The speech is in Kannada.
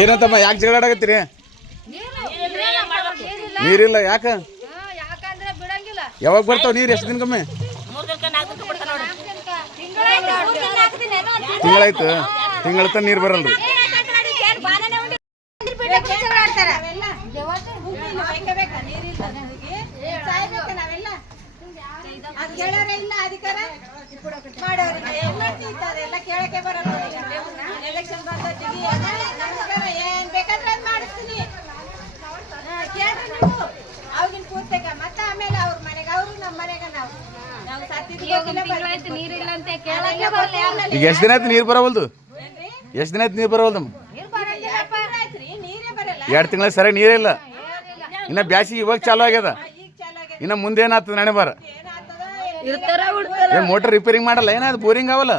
ಏನಂತಮ್ಮ ಯಾಕೆ ಜಗಳ ಆಡಕತ್ತೀರಿ? ನೀರಿಲ್ಲ ಯಾಕ? ಯಾವಾಗ ಬರ್ತಾವ ನೀರು? ಎಷ್ಟು ದಿನಕ್ಕೊಮ್ಮೆ? ತಿಂಗಳಾಯ್ತು. ತಿಂಗಳ ತನ ನೀರು ಬರಲ್ರಿ. ಈಗ ಎಷ್ಟು ದಿನ ಆಯ್ತು ನೀರು ಬರವಲ್ದು? ಎಷ್ಟು ದಿನ ಆಯ್ತು ನೀರು ಬರವಲ್ದಮ್ಮ? 2 ತಿಂಗಳ ಸರಿ ನೀರಿಲ್ಲ. ಇನ್ನ ಬ್ಯಾಸಿಗೆ ಇವಾಗ ಚಾಲು ಆಗ್ಯದ. ಇನ್ನ ಮುಂದೇನಾಗ್ತದ ನಡೆ ಬಾರ. ಮೋಟರ್ ರಿಪೇರಿಂಗ್ ಮಾಡಲ್ಲ ಏನಾದ್ರು? ಬೋರಿಂಗ್ ಅವಲ್ಲ?